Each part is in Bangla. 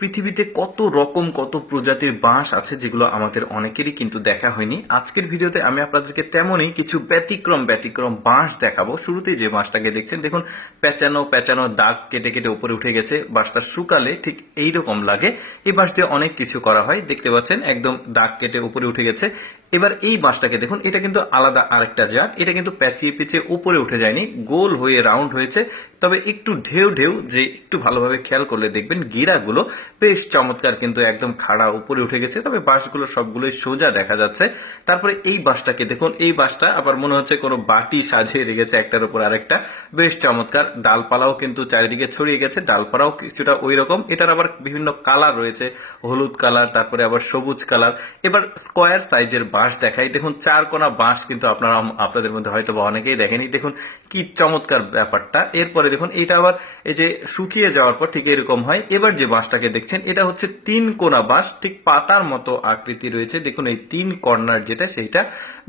পৃথিবীতে কত রকম কত প্রজাতির বাঁশ আছে যেগুলো আমাদের অনেকেরই কিন্তু দেখা হয়নি। আজকের ভিডিওতে আমি আপনাদেরকে তেমনই কিছু ব্যতিক্রম বাঁশ দেখাবো। শুরুতেই যে বাঁশটাকে দেখছেন, দেখুন পেঁচানো পেঁচানো দাগ কেটে কেটে উপরে উঠে গেছে। বাঁশটা শুকালে ঠিক এইরকম লাগে। এই বাঁশ দিয়ে অনেক কিছু করা হয়, দেখতে পাচ্ছেন একদম দাগ কেটে উপরে উঠে গেছে। এবার এই বাঁশটাকে দেখুন, এটা কিন্তু আলাদা আরেকটা জাত। এটা কিন্তু পেঁচিয়ে পেঁচিয়ে উপরে উঠে যায়নি, গোল হয়ে রাউন্ড হয়েছে। তবে একটু ঢেউ ঢেউ, যে একটু ভালোভাবে খেয়াল করলে দেখবেন গিরাগুলো বেশ চমৎকার, কিন্তু একদম খাড়া উপরে উঠে গেছে। তবে বাঁশগুলো সবগুলোই সোজা দেখা যাচ্ছে। তারপরে এই বাঁশটাকে দেখুন, এই বাঁশটা আবার মনে হচ্ছে কোনো বাটি সাজিয়ে রেখেছে একটার উপর আরেকটা, বেশ চমৎকার। ডালপালাও কিন্তু চারিদিকে ছড়িয়ে গেছে, ডালপালাও কিছুটা ওই রকম। এটার আবার বিভিন্ন কালার রয়েছে, হলুদ কালার, তারপরে আবার সবুজ কালার। এবার স্কোয়ার সাইজের বাঁশ দেখাই। দেখুন চার কোনা বাঁশ, কিন্তু আপনাদের মধ্যে হয়তো বা অনেকেই দেখেনি। দেখুন কি চমৎকার ব্যাপারটা। এরপরে দেখুন এটা আবার এই যে শুকিয়ে যাওয়ার পর ঠিক এরকম হয়। এবার যে বাঁশটাকে দেখছেন, এটা হচ্ছে তিন কোনা বাঁশ, ঠিক পাতার মতো আকৃতি রয়েছে। দেখুন এই তিন কর্নার যেটা, সেইটা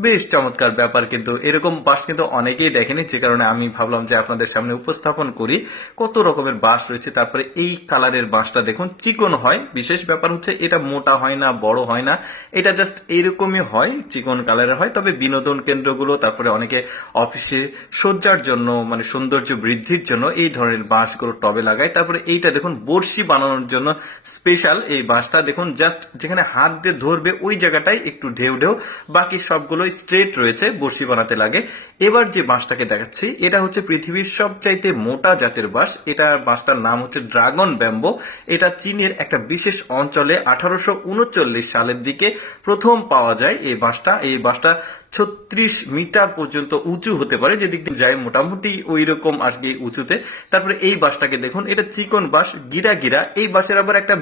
বেশ চমৎকার ব্যাপার। কিন্তু এরকম বাঁশ কিন্তু অনেকেই দেখেনি, যে কারণে আমি ভাবলাম যে আপনাদের সামনে উপস্থাপন করি। কত রকমের বাঁশ রয়েছে। তারপরে এই কালারের বাঁশটা দেখুন চিকন হয়। বিশেষ ব্যাপার হচ্ছে এটা মোটা হয় না, বড় হয় না, এটা জাস্ট এরকমই হয়, চিকন কালারের হয়। তবে বিনোদন কেন্দ্রগুলো, তারপরে অনেকে অফিসে সজ্জার জন্য, মানে সৌন্দর্য বৃদ্ধির জন্য এই ধরনের বাঁশগুলো টবে লাগায়। তারপরে এইটা দেখুন বড়শি বানানোর জন্য স্পেশাল এই বাঁশটা। দেখুন জাস্ট যেখানে হাত দিয়ে ধরবে ওই জায়গাটাই একটু ঢেউ ঢেউ, বাকি সবগুলোই স্ট্রেট রয়েছে, বড়শি বানাতে লাগে। এবার যে বাঁশটাকে দেখাচ্ছি, এটা হচ্ছে পৃথিবীর সবচাইতে মোটা জাতের বাঁশ। এটা বাঁশটার নাম হচ্ছে ড্রাগন ব্যাম্বো। এটা চীনের একটা বিশেষ অঞ্চলে 1839 সালের দিকে প্রথম পাওয়া যায় এই বাঁশটা। এই বাঁশটা 36 মিটার পর্যন্ত উঁচু হতে পারে, যেদিক দিয়ে যায় মোটামুটি ওই রকম আসবে উঁচুতে। তারপরে এই বাঁশটাকে দেখুন, এটা চিকন বাঁশ, গিরা গিরা। এই বাঁশের আবার একটা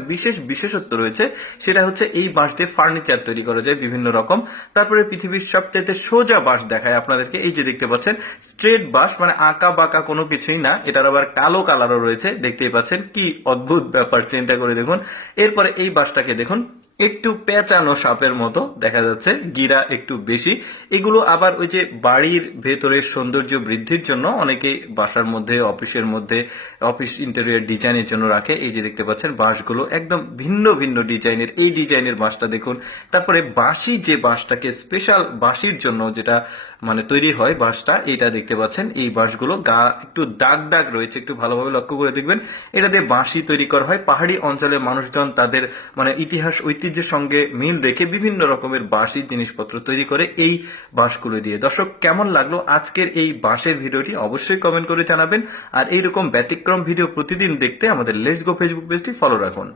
বিশেষত্ব রয়েছে, সেটা হচ্ছে এই বাঁশ দিয়ে ফার্নিচার তৈরি করা যায় বিভিন্ন রকম। তারপরে পৃথিবীর সবচাইতে সোজা বাঁশ দেখায় আপনাদেরকে। এই যে দেখতে পাচ্ছেন স্ট্রেট বাঁশ, মানে আঁকা বাঁকা কোনো কিছুই না। এটার আবার কালো কালারও রয়েছে, দেখতেই পাচ্ছেন কি অদ্ভুত ব্যাপার, চিন্তা করে দেখুন। এরপরে এই বাঁশটাকে দেখুন, একটু পেঁচানো সাপের মতো দেখা যাচ্ছে, গিরা একটু বেশি। এগুলো আবার ওই যে বাড়ির ভেতরের সৌন্দর্য বৃদ্ধির জন্য অনেকে বাসার মধ্যে, অফিসের মধ্যে, অফিস ইন্টেরিয়র ডিজাইনের জন্য রাখে। এই যে দেখতে পাচ্ছেন বাঁশগুলো একদম ভিন্ন ভিন্ন ডিজাইনের, এই ডিজাইনের বাঁশটা দেখুন। তারপরে বাঁশি, যে বাঁশটাকে স্পেশাল বাঁশির জন্য যেটা মানে তৈরি হয় বাঁশটা, এটা দেখতে পাচ্ছেন। এই বাঁশগুলো গা একটু দাগ দাগ রয়েছে, একটু ভালোভাবে লক্ষ্য করে দেখবেন। এটা দিয়ে বাঁশি তৈরি করা হয়। পাহাড়ি অঞ্চলের মানুষজন তাদের মানে ইতিহাস ঐতিহ্যের সঙ্গে মিল রেখে বিভিন্ন রকমের বাঁশি জিনিসপত্র তৈরি করে এই বাঁশগুলো দিয়ে। দর্শক, কেমন লাগলো আজকের এই বাঁশের ভিডিওটি অবশ্যই কমেন্ট করে জানাবেন। আর এইরকম ব্যতিক্রম ভিডিও প্রতিদিন দেখতে আমাদের লেটস গো ফেসবুক পেজটি ফলো রাখুন।